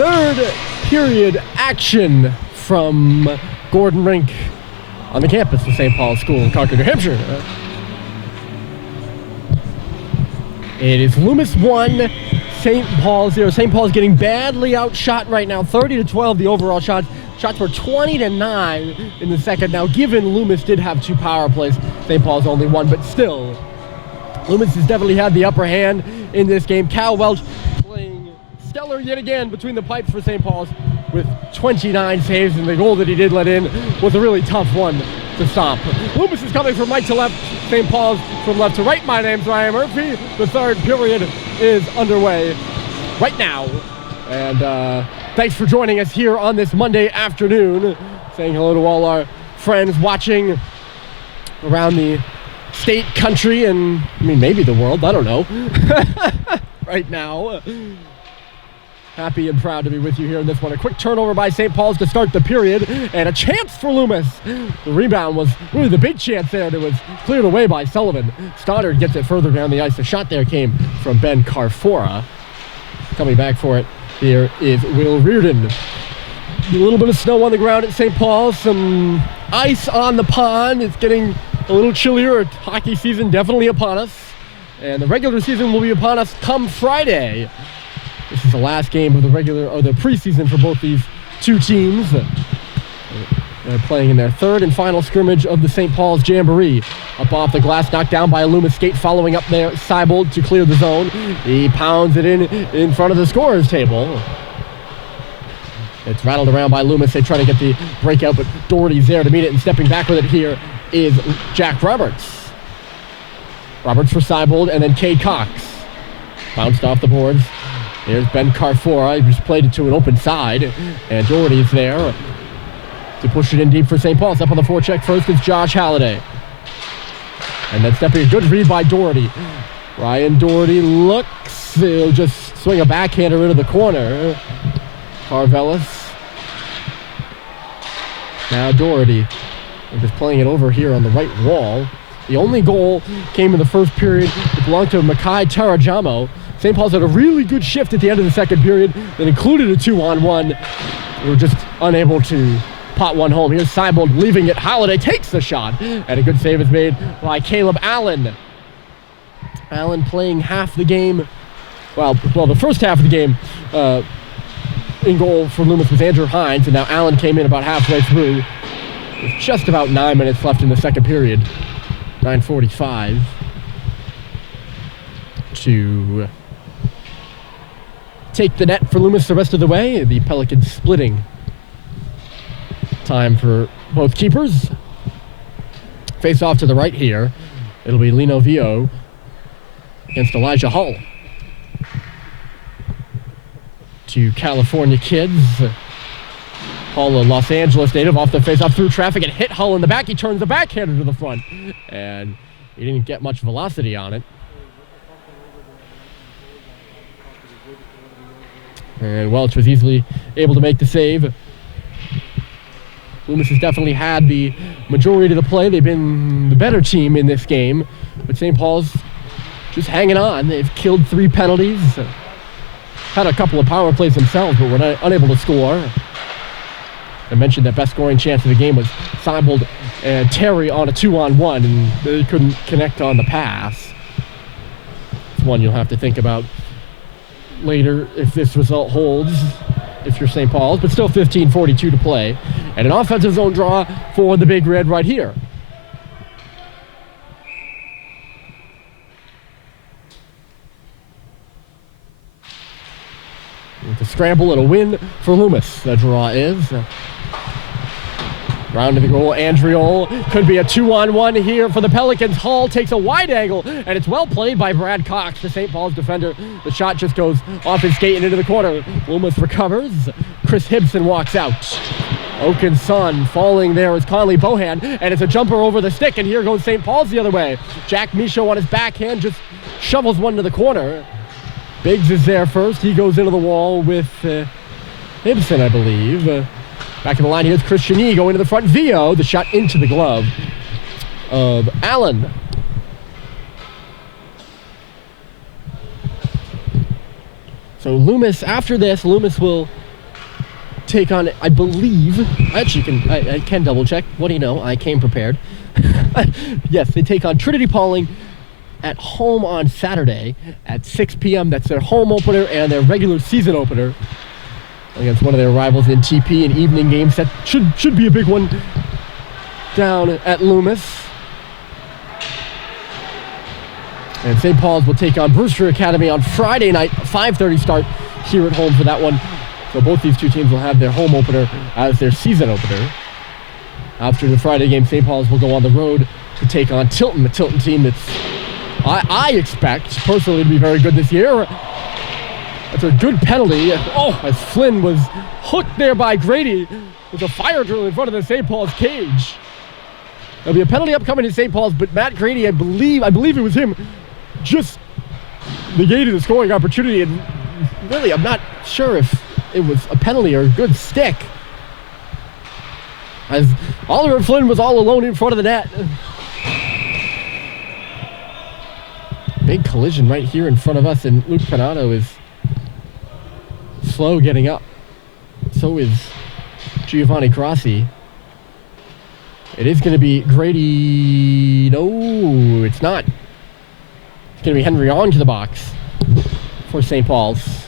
third period action from Gordon Rink on the campus of St. Paul's School in Concord, New Hampshire. It is Loomis 1, St. Paul 0. St. Paul's getting badly outshot right now, 30-12 the overall shots. Shots were 20-9 in the second. Now, given Loomis did have 2 power plays, St. Paul's only 1, but still, Loomis has definitely had the upper hand in this game. Cal Welch playing stellar yet again between the pipes for St. Paul's with 29 saves, and the goal that he did let in was a really tough one to stop. Loomis is coming from right to left, St. Paul's from left to right. My name's Ryan Murphy. The third period is underway right now. And thanks for joining us here on this Monday afternoon. Saying hello to all our friends watching around the state, country, and maybe the world. I don't know. Right now. Happy and proud to be with you here in this one. A quick turnover by St. Paul's to start the period, and a chance for Loomis. The rebound was really the big chance there, and it was cleared away by Sullivan. Stoddard gets it further down the ice. The shot there came from Ben Carfora. Coming back for it here is Will Reardon. A little bit of snow on the ground at St. Paul's, some ice on the pond. It's getting a little chillier. Hockey season definitely upon us, and the regular season will be upon us come Friday. This is the last game of the preseason for both these two teams. They're playing in their third and final scrimmage of the St. Paul's Jamboree. Up off the glass, knocked down by a Loomis skate, following up there, Seibold to clear the zone. He pounds it in front of the scorer's table. It's rattled around by Loomis. They try to get the breakout, but Doherty's there to meet it, and stepping back with it here is Jack Roberts. Roberts for Seibold, and then Cade Cox. Bounced off the boards. Here's Ben Carfora. He just played it to an open side, and Doherty's there to push it in deep for St. Paul's. Up on the forecheck first is Josh Halliday. And then stepping, a good read by Doherty. Ryan Doherty looks, he'll just swing a backhander into the corner. Carvelis. Now Doherty. They're just playing it over here on the right wall. The only goal came in the first period. It belonged to Makai Tarajamo. St. Paul's had a really good shift at the end of the second period that included a 2-on-1. They were just unable to pot one home. Here's Seibold leaving it. Halliday takes the shot, and a good save is made by Caleb Allen. Allen playing half the game. Well, the first half of the game in goal for Loomis was Andrew Hines, and now Allen came in about halfway through. With just about 9 minutes left in the second period. 9:45 to take the net for Loomis the rest of the way. The Pelicans splitting time for both keepers. Face off to the right here. It'll be Lino Vio against Elijah Hull. Two California kids. Hull, a Los Angeles native, off the face-off through traffic and hit Hull in the back. He turns the backhander to the front, and he didn't get much velocity on it. And Welch was easily able to make the save. Loomis has definitely had the majority of the play. They've been the better team in this game, but St. Paul's just hanging on. They've killed 3 penalties, had a couple of power plays themselves, but were unable to score. I mentioned that best scoring chance of the game was Seibold and Terry on a 2-on-1, and they couldn't connect on the pass. It's one you'll have to think about later if this result holds, if you're St. Paul's, but still 15:42 to play. And an offensive zone draw for the Big Red right here. With a scramble and a win for Loomis, the draw is. Round to the goal, Andriol. Could be a 2-on-1 here for the Pelicans. Hull takes a wide angle, and it's well played by Brad Cox, the St. Paul's defender. The shot just goes off his skate and into the corner. Loomis recovers. Chris Hibson walks out. Oaken's son falling there is Conley Bohan, and it's a jumper over the stick, and here goes St. Paul's the other way. Jack Michaud on his backhand just shovels one to the corner. Biggs is there first. He goes into the wall with Hibson, I believe. Back in the line, here's Christian E going to the front. Vio, the shot into the glove of Allen. So Loomis, after this, Loomis will take on, I believe, I can double check. What do you know? I came prepared. Yes, they take on Trinity Pauling at home on Saturday at 6 p.m. That's their home opener and their regular season opener against one of their rivals in TP, an evening game set. Should be a big one down at Loomis. And St. Paul's will take on Brewster Academy on Friday night, 5:30 start here at home for that one. So both these two teams will have their home opener as their season opener. After the Friday game, St. Paul's will go on the road to take on Tilton, a Tilton team that's I expect personally to be very good this year. That's a good penalty. Oh, as Flynn was hooked there by Grady with a fire drill in front of the St. Paul's cage. There'll be a penalty upcoming to St. Paul's, but Matt Grady, I believe it was him, just negated the scoring opportunity. And really, I'm not sure if it was a penalty or a good stick, as Oliver Flynn was all alone in front of the net. Big collision right here in front of us, and Luke Panato is slow getting up. So is Giovanni Crossi. It is going to be Grady. No, it's not. It's going to be Henry on to the box for St. Paul's.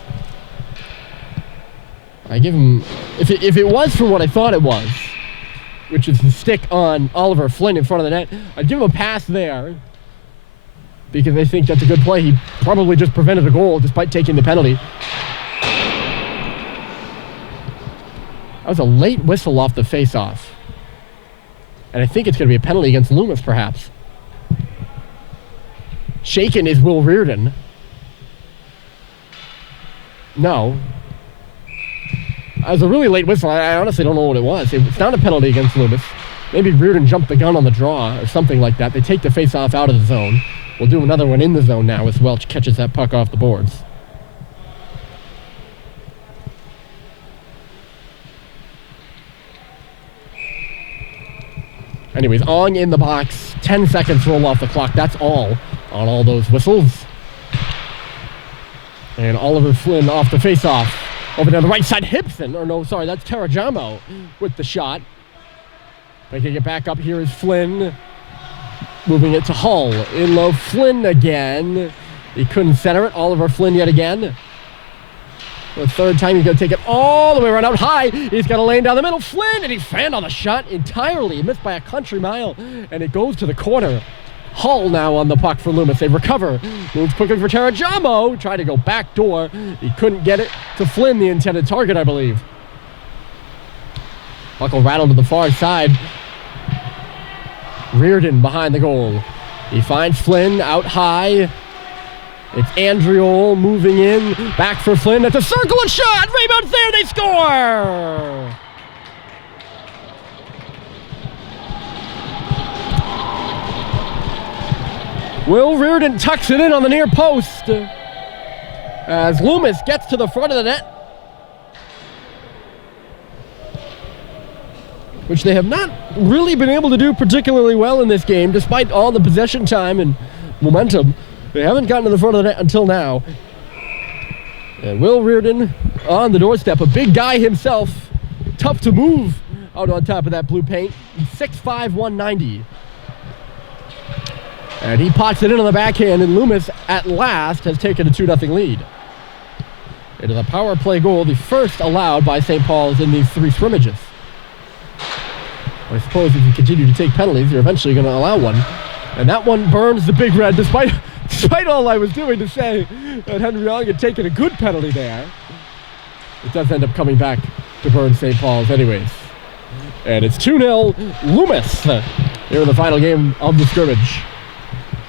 I give him, if it was for what I thought it was, which is the stick on Oliver Flynn in front of the net, I'd give him a pass there, because I think that's a good play. He probably just prevented a goal despite taking the penalty. That was a late whistle off the face-off. And I think it's going to be a penalty against Loomis, perhaps. Shaken is Will Reardon. No. That was a really late whistle. I honestly don't know what it was. It's not a penalty against Loomis. Maybe Reardon jumped the gun on the draw or something like that. They take the face-off out of the zone. We'll do another one in the zone now as Welch catches that puck off the boards. Anyways, on in the box. 10 seconds roll off the clock. That's all on all those whistles. And Oliver Flynn off the face-off. Over down the right side, Hibson. Or no, sorry, that's Terrajamo with the shot. Making it back up here is Flynn. Moving it to Hull. In low, Flynn again. He couldn't center it. Oliver Flynn yet again. For the third time, he's going to take it all the way around out high. He's got a lane down the middle. Flynn, and he fanned on the shot entirely. He missed by a country mile, and it goes to the corner. Hull now on the puck for Loomis. They recover. Moves quickly for Terrajamo. Tried to go back door. He couldn't get it to Flynn, the intended target, I believe. Puck will rattle to the far side. Reardon behind the goal. He finds Flynn out high. It's Andriol moving in. Back for Flynn. That's a circle and shot. Rebounds there. They score. Will Reardon tucks it in on the near post as Loomis gets to the front of the net, which they have not really been able to do particularly well in this game, despite all the possession time and momentum. They haven't gotten to the front of the net until now. And Will Reardon on the doorstep, a big guy himself, tough to move out on top of that blue paint. He's 6'5", 190. And he pots it in on the backhand, and Loomis at last has taken a 2-0 lead. It is a power play goal, the first allowed by St. Paul's in these three scrimmages. I suppose if you continue to take penalties, you're eventually going to allow one. And that one burns the Big Red, despite all I was doing to say that Henry Young had taken a good penalty there. It does end up coming back to burn St. Paul's anyways. And it's 2-0 Loomis here in the final game of the scrimmage.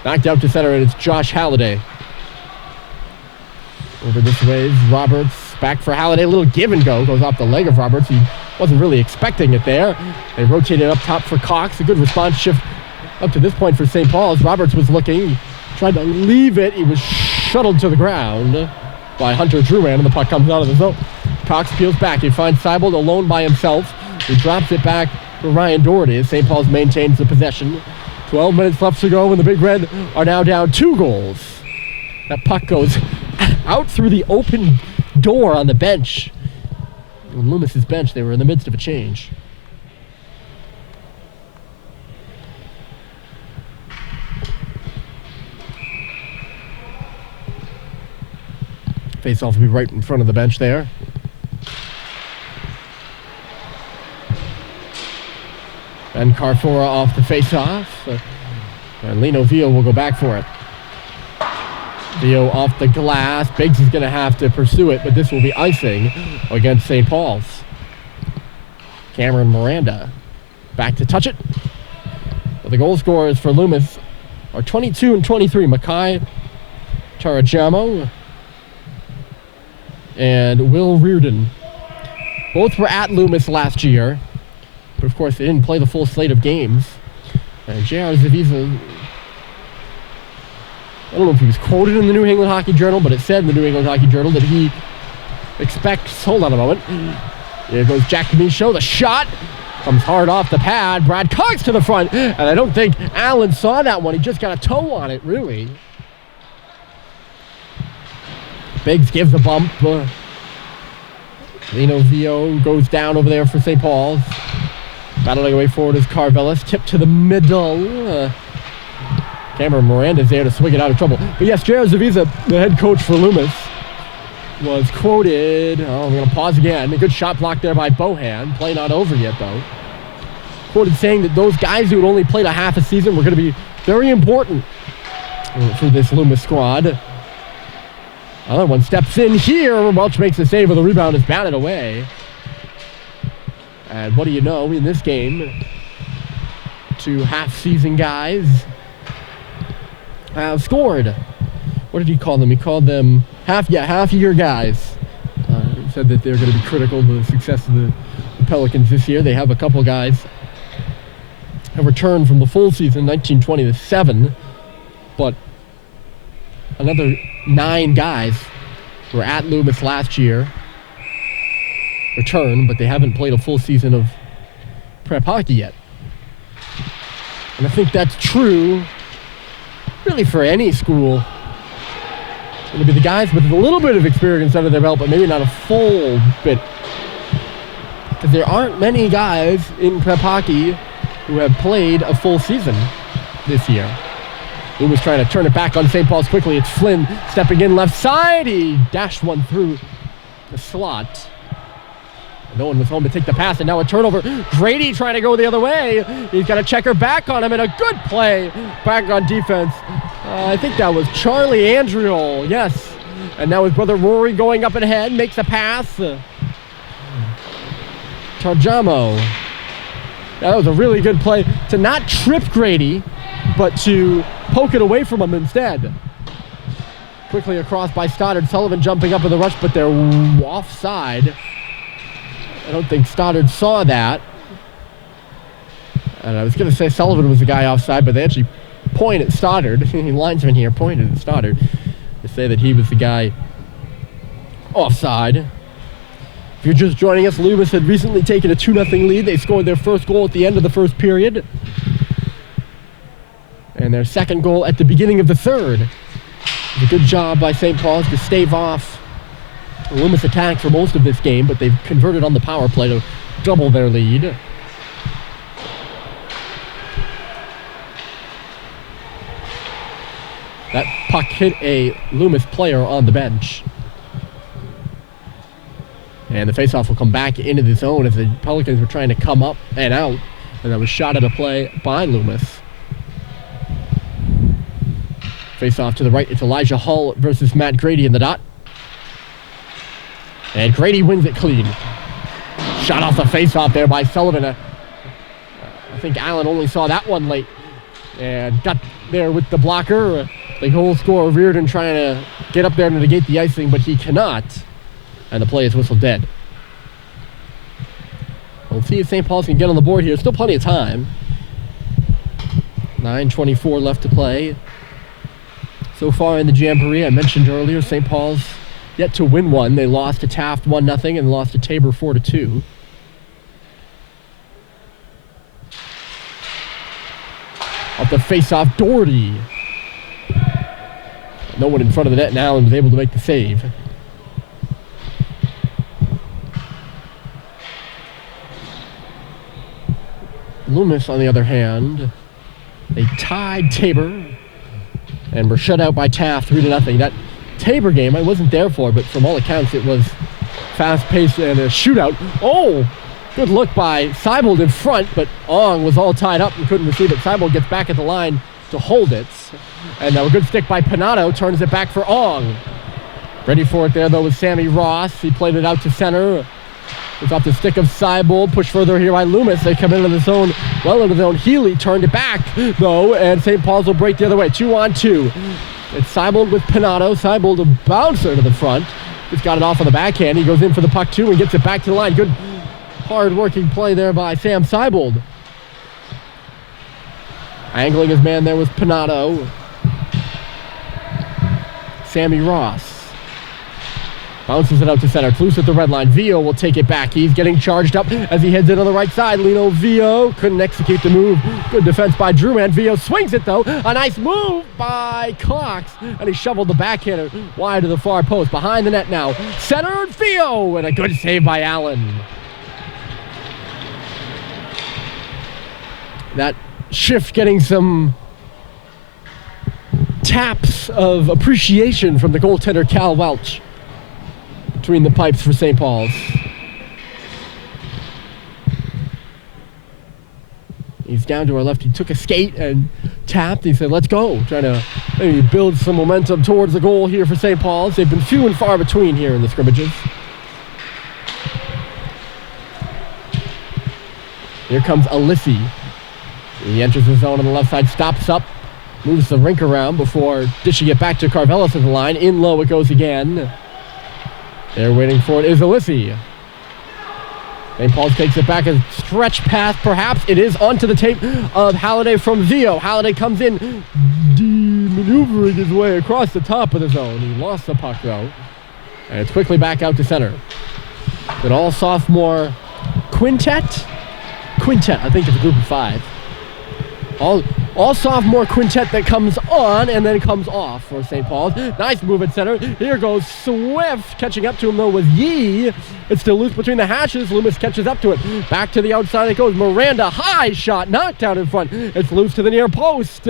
Knocked out to center, and it's Josh Halliday. Over this way is Roberts. Back for Halliday. A little give and go. Goes off the leg of Roberts. He wasn't really expecting it there. They rotated up top for Cox. A good response shift up to this point for St. Paul's. Roberts was looking. Tried to leave it. He was shuttled to the ground by Hunter Truman, and the puck comes out of the zone. Cox peels back. He finds Seibold alone by himself. He drops it back for Ryan Doherty as St. Paul's maintains the possession. 12 minutes left to go, and the Big Red are now down 2 goals. That puck goes out through the open door on the bench. On Loomis's bench, they were in the midst of a change. Face-off will be right in front of the bench there. And Carfora off the face-off. And Lino Vio will go back for it. Vio off the glass. Biggs is going to have to pursue it, but this will be icing against St. Paul's. Cameron Miranda back to touch it. Well, the goal scorers for Loomis are 22 and 23. Makai Tarajamo and Will Reardon. Both were at Loomis last year, but of course they didn't play the full slate of games. And J.R. Zaviza, I don't know if he was quoted in the New England Hockey Journal, but it said in the New England Hockey Journal that he expects, hold on a moment. Here goes Jack Michaud. The shot comes hard off the pad. Brad Cox to the front, and I don't think Allen saw that one. He just got a toe on it, really. Biggs gives a bump. Lino Vio goes down over there for St. Paul's. Battling away forward is Carvelis. Tip to the middle. Cameron Miranda's there to swing it out of trouble. But yes, J.R. Zaviza, the head coach for Loomis, was quoted. Oh, I'm going to pause again. A good shot block there by Bohan. Play not over yet, though. Quoted saying that those guys who had only played a half a season were going to be very important for this Loomis squad. Another one steps in here. Welch makes the save, of the rebound is batted away. And what do you know, in this game, two half-season guys have scored. What did he call them? He called them half-year guys. He said that they're going to be critical to the success of the Pelicans this year. They have a couple guys have returned from the full season, 1920 to 7, but another 9 guys who were at Loomis last year return, but they haven't played a full season of prep hockey yet. And I think that's true really for any school. It'll be the guys with a little bit of experience under their belt, but maybe not a full bit. Because there aren't many guys in prep hockey who have played a full season this year. Loomis trying to turn it back on St. Paul's quickly. It's Flynn stepping in left side. He dashed one through the slot. No one was home to take the pass, and now a turnover. Grady trying to go the other way. He's got a checker back on him, and a good play back on defense. I think that was Charlie Andriol, yes. And now his brother Rory going up ahead, makes a pass. Tarjamo. That was a really good play to not trip Grady, but to poke it away from him instead. Quickly across by Stoddard. Sullivan jumping up in the rush, but they're offside. I don't think Stoddard saw that. And I was going to say Sullivan was the guy offside, but they actually point at Stoddard. The linesman here pointed at Stoddard to say that he was the guy offside. If you're just joining us, Loomis had recently taken a 2-0 lead. They scored their first goal at the end of the first period. And their second goal at the beginning of the third. It was a good job by St. Paul's to stave off a Loomis attack for most of this game, but they've converted on the power play to double their lead. That puck hit a Loomis player on the bench. And the faceoff will come back into the zone as the Pelicans were trying to come up and out, and that was shot at a play by Loomis. Faceoff to the right, it's Elijah Hull versus Matt Grady in the dot. And Grady wins it clean. Shot off the face-off there by Sullivan. I think Allen only saw that one late. And got there with the blocker. The goal scorer Reardon trying to get up there to negate the icing, but he cannot. And the play is whistled dead. We'll see if St. Paul's can get on the board here. Still plenty of time. 9:24 left to play. So far in the Jamboree, I mentioned earlier, St. Paul's yet to win one. They lost to Taft 1-0 and lost to Tabor 4-2. Off the face-off, Doherty. No one in front of the net, and Allen was able to make the save. Loomis, on the other hand, they tied Tabor and were shut out by Taft 3-0. That Tabor game I wasn't there for, but from all accounts it was fast-paced and a shootout. Oh, good look by Seibold in front, but Ong was all tied up and couldn't receive it. Seibold gets back at the line to hold it. And now a good stick by Pinato turns it back for Ong. Ready for it there, though, with Sammy Ross. He played it out to center. It's off the stick of Seibold. Push further here by Loomis. They come into the zone, well into the zone. Healy turned it back, though, and St. Paul's will break the other way. 2-on-2. It's Seibold with Pinato. Seibold a bouncer to the front. Just got it off on the backhand. He goes in for the puck, too, and gets it back to the line. Good hard-working play there by Sam Seibold. Angling his man there was Pinato. Sammy Ross bounces it out to center. Cluse at the red line. Vio will take it back. He's getting charged up as he heads in on the right side. Lino Vio couldn't execute the move. Good defense by Drewman. Vio swings it, though. A nice move by Cox. And he shoveled the backhander wide to the far post. Behind the net now. Center Vio. And a good save by Allen. That shift getting some taps of appreciation from the goaltender Cal Welch between the pipes for St. Paul's. He's down to our left. He took a skate and tapped. He said, let's go. Trying to maybe build some momentum towards the goal here for St. Paul's. They've been few and far between here in the scrimmages. Here comes Alissi. He enters the zone on the left side, stops up, moves the rink around before dishing it back to Carvelis at the line. In low it goes again. They're waiting for it is Alissi. St. Paul's takes it back, a stretch pass perhaps. It is onto the tape of Halliday from Vio. Halliday comes in, maneuvering his way across the top of the zone. He lost the puck though. And it's quickly back out to center. An all sophomore quintet, I think it's a group of 5. All sophomore quintet that comes on and then comes off for St. Paul's. Nice move at center. Here goes Swift. Catching up to him, though, was Yee. It's still loose between the hashes. Loomis catches up to it. Back to the outside it goes. Miranda, high shot, knocked out in front. It's loose to the near post.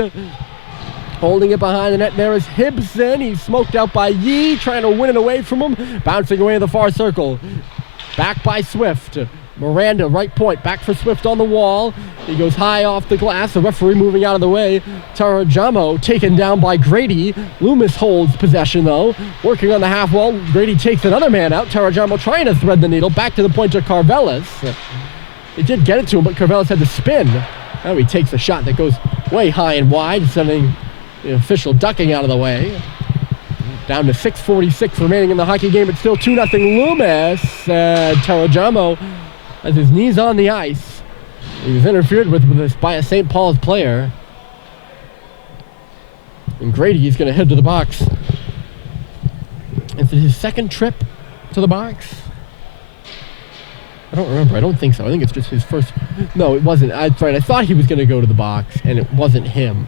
Holding it behind the net there is Hibson. He's smoked out by Yee, trying to win it away from him. Bouncing away in the far circle. Back by Swift. Miranda, right point, back for Swift on the wall. He goes high off the glass. The referee moving out of the way. Tarajamo taken down by Grady. Loomis holds possession, though. Working on the half wall. Grady takes another man out. Tarajamo trying to thread the needle. Back to the point to Carvelis. He did get it to him, but Carvelis had to spin. Now he takes a shot that goes way high and wide, sending the official ducking out of the way. Down to 6:46 remaining in the hockey game. It's still 2-0 Loomis. Tarajamo has his knees on the ice. He was interfered with this by a St. Paul's player. And Grady's going to head to the box. Is it his second trip to the box? I don't remember. I don't think so. I think it's just his first. No, it wasn't. That's right. I thought he was going to go to the box, and it wasn't him.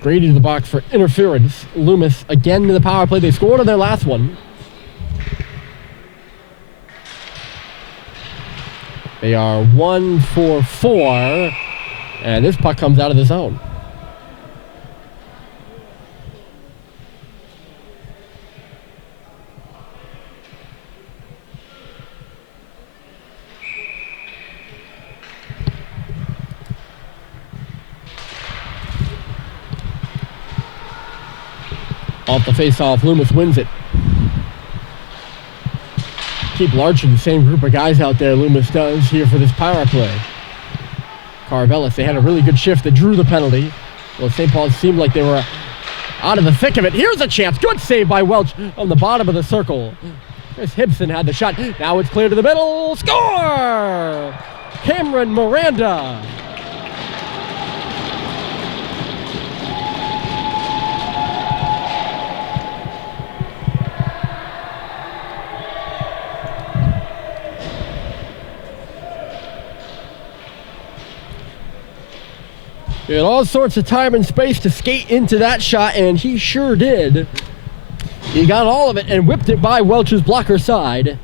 Grady to the box for interference. Loomis again to the power play. They scored on their last one. They are 1 for 4. And this puck comes out of the zone. Off the face-off, Loomis wins it. Keep largely the same group of guys out there Loomis does here for this power play. Carvelis, they had a really good shift that drew the penalty. Well, St. Paul's seemed like they were out of the thick of it. Here's a chance. Good save by Welch on the bottom of the circle. Chris Hibson had the shot. Now it's clear to the middle. Score! Cameron Miranda. He had all sorts of time and space to skate into that shot, and he sure did. He got all of it and whipped it by Welch's blocker side.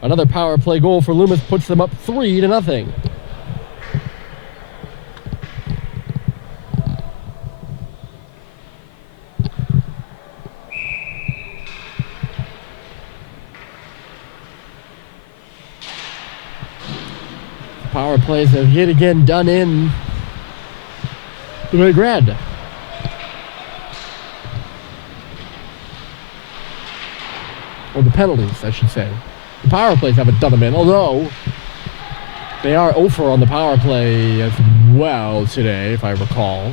Another power play goal for Loomis puts them up 3-0. Power plays have yet again done in the Big Red. Or the penalties, I should say. The power plays haven't done them in, although they are 0 on the power play as well today, if I recall.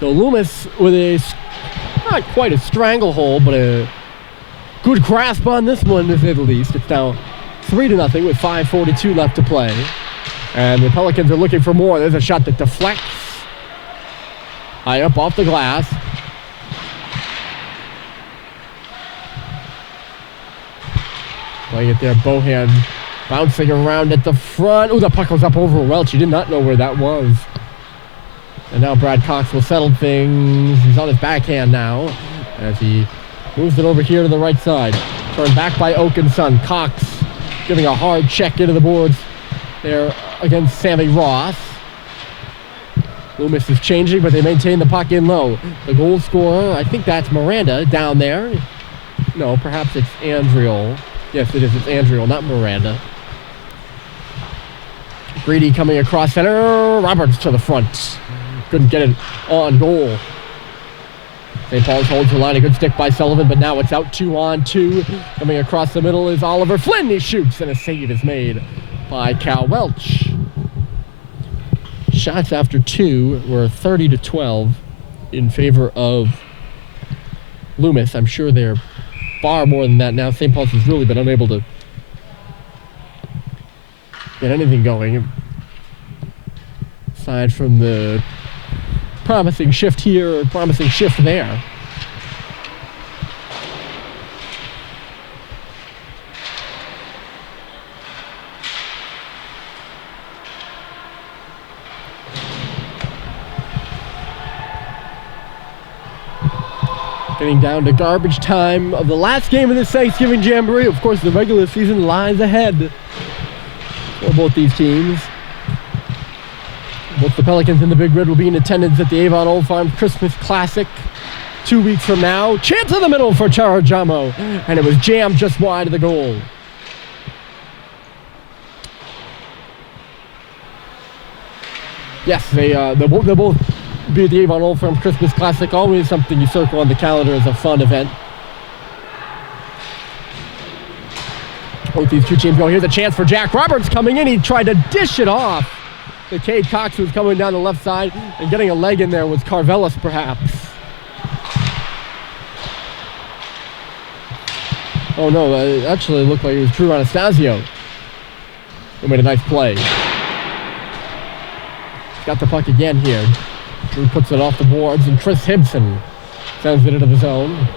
So Loomis with not quite a stranglehold, but a good grasp on this one, at least. It's now 3-0 with 5:42 left to play. And the Pelicans are looking for more. There's a shot that deflects. High up off the glass. Playing it there, Bohan bouncing around at the front. Ooh, the puck goes up over Welch. He did not know where that was. And now Brad Cox will settle things. He's on his backhand now as he moves it over here to the right side. Turned back by Oak and Son. Cox giving a hard check into the boards there against Sammy Ross. Loomis is changing, but they maintain the puck in low. The goal scorer, I think that's Miranda down there. No, perhaps it's Andriol. Yes, it is. It's Andriol, not Miranda. Greedy coming across center. Roberts to the front. Couldn't get it on goal. St. Paul's holds the line. A good stick by Sullivan, but now it's out 2-on-2. Coming across the middle is Oliver Flynn. He shoots, and a save is made by Cal Welch. Shots after 2 were 30-12 in favor of Loomis. I'm sure they're far more than that now. St. Paul's has really been unable to get anything going, aside from the promising shift here or promising shift there. Getting down to garbage time of the last game of this Thanksgiving Jamboree. Of course, the regular season lies ahead for both these teams. Both the Pelicans and the Big Red will be in attendance at the Avon Old Farm Christmas Classic 2 weeks from now. Chance in the middle for Charajamo, and it was jammed just wide of the goal. Yes, they'll both be at the Avon Old Farm Christmas Classic. Always something you circle on the calendar as a fun event. Both these two teams go. Here's a chance for Jack Roberts coming in. He tried to dish it off. The Cade Cox, who was coming down the left side, and getting a leg in there was Carvelis, perhaps. Oh no, it actually looked like it was Drew Anastasio who made a nice play. Got the puck again here. Drew puts it off the boards, and Chris Hibson sends it into the zone.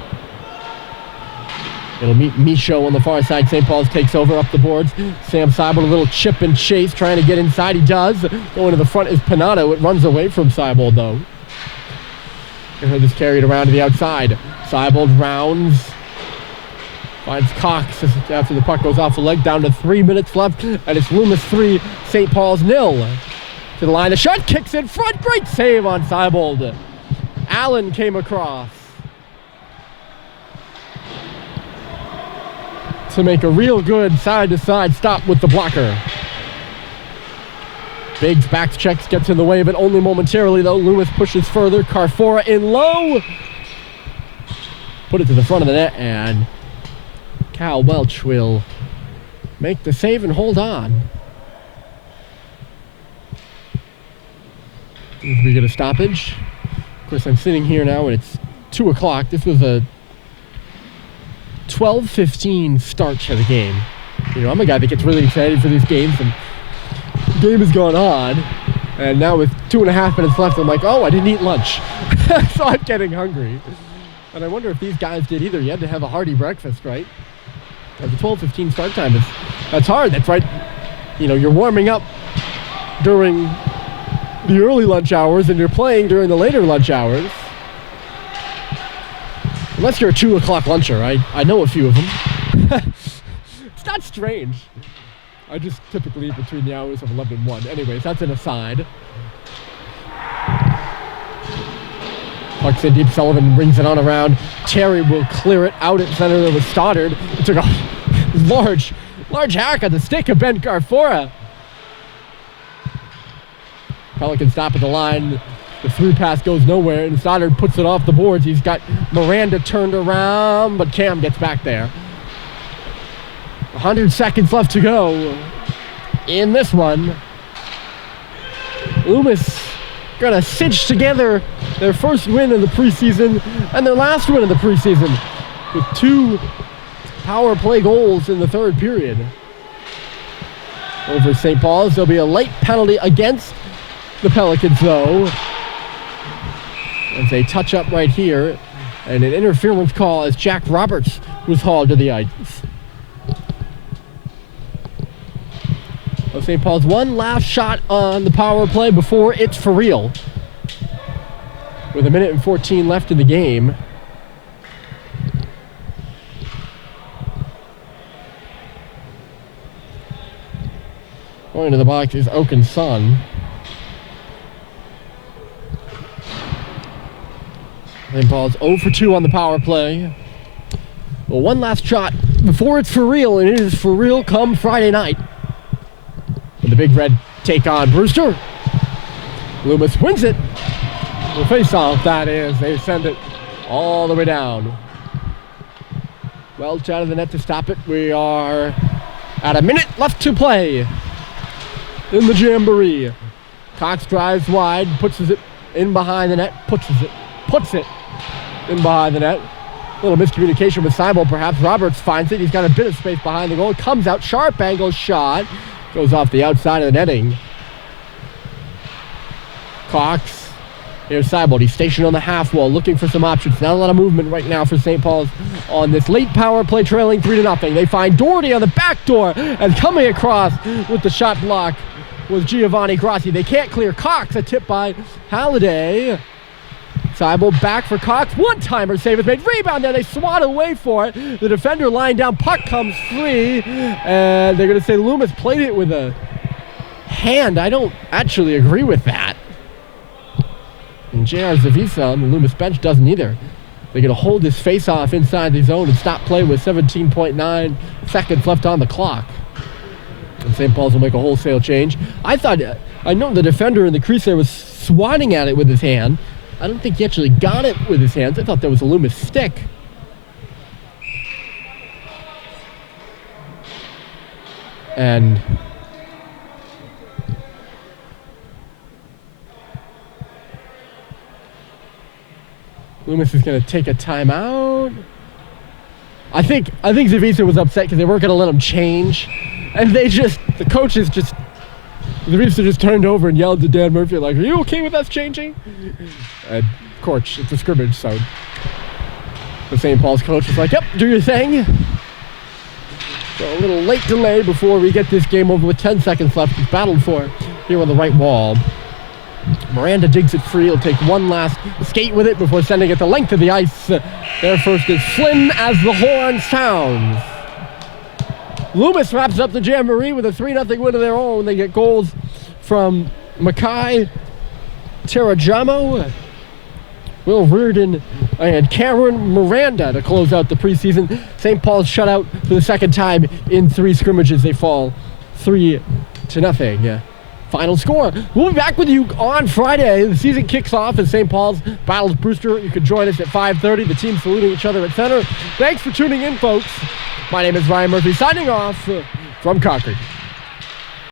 It'll meet Michaud on the far side. St. Paul's takes over up the boards. Sam Seibel, a little chip and chase, trying to get inside. He does. Going to the front is Panato. It runs away from Seibel, though. And he'll just carry it around to the outside. Seibel rounds. Finds Cox after the puck goes off the leg. Down to 3 minutes left. And it's Loomis 3, St. Paul's 0. To the line, a shot, kicks in front. Great save on Seibold. Allen came across to make a real good side-to-side stop with the blocker. Biggs back checks, gets in the way, but only momentarily, though. Loomis pushes further. Carfora in low. Put it to the front of the net, and Cal Welch will make the save and hold on. We get a stoppage. Of course, I'm sitting here now, and it's 2 o'clock. This was a 12:15 start to the game. You know, I'm a guy that gets really excited for these games, and the game has gone on, and now with 2.5 minutes left, I'm like, oh, I didn't eat lunch. So I'm getting hungry. And I wonder if these guys did either. You had to have a hearty breakfast, right? At the 12:15 start time, that's hard. That's right. You know, you're warming up during the early lunch hours and you're playing during the later lunch hours. Unless you're a 2 o'clock luncher, I know a few of them. It's not strange. I just typically eat between the hours of 11 and 1. Anyways, that's an aside. Puck's in deep. Sullivan brings it on around. Terry will clear it out at center. There was Stoddard. It took a large hack on the stick of Ben Carfora. Pelicans stop at the line. The through pass goes nowhere, and Stoddard puts it off the boards. He's got Miranda turned around, but Cam gets back there. 100 seconds left to go in this one. Loomis gonna cinch together their first win of the preseason and their last win of the preseason with 2 power play goals in the third period. Over St. Paul's, there'll be a late penalty against the Pelicans, though. It's a touch-up right here, and an interference call as Jack Roberts was hauled to the ice. So St. Paul's one last shot on the power play before it's for real. With 1 minute and 14 left in the game. Going to the box is Oaken's son. St. Paul's 0 for 2 on the power play. Well, one last shot before it's for real, and it is for real come Friday night. And the Big Red take on Brewster. Loomis wins it. The face-off, that is. They send it all the way down. Welch out of the net to stop it. We are at 1 minute left to play in the Jamboree. Cox drives wide, puts it in behind the net, puts it in behind the net. A little miscommunication with Seibel, perhaps. Roberts finds it. He's got a bit of space behind the goal. Comes out, sharp angle shot. Goes off the outside of the netting. Cox. Here's Seibel. He's stationed on the half wall, looking for some options. Not a lot of movement right now for St. Paul's on this late power play, trailing 3-0. They find Doherty on the back door, and coming across with the shot block was Giovanni Grassi. They can't clear Cox. A tip by Halliday. Seibel back for Cox. One-timer save is made. Rebound there. They swat away for it. The defender lying down. Puck comes free. And they're going to say Loomis played it with a hand. I don't actually agree with that. And J.R. Zavisa on the Loomis bench doesn't either. They're going to hold this face-off inside the zone and stop play with 17.9 seconds left on the clock. And St. Paul's will make a wholesale change. I know the defender in the crease there was swatting at it with his hand. I don't think he actually got it with his hands. I thought that was a Loomis stick. And Loomis is going to take a timeout. I think Zavisa was upset because they weren't going to let him change. And the coaches Zavisa just turned over and yelled to Dan Murphy, like, are you okay with us changing? And of course, it's a scrimmage, so the St. Paul's coach was like, yep, do your thing. So a little late delay before we get this game over with 10 seconds left. It's battled for here on the right wall. Miranda digs it free. He'll take one last skate with it before sending it the length of the ice. There first is Flynn as the horn sounds. Loomis wraps up the Jamboree with a 3-0 win of their own. They get goals from Mackay, Terrajamo, Will Reardon, and Cameron Miranda to close out the preseason. St. Paul's shut out for the second time in 3 scrimmages. They fall 3-0. Final score. We'll be back with you on Friday. The season kicks off as St. Paul's battles Brewster. You can join us at 5:30. The team saluting each other at center. Thanks for tuning in, folks. My name is Ryan Murphy, signing off from Concord.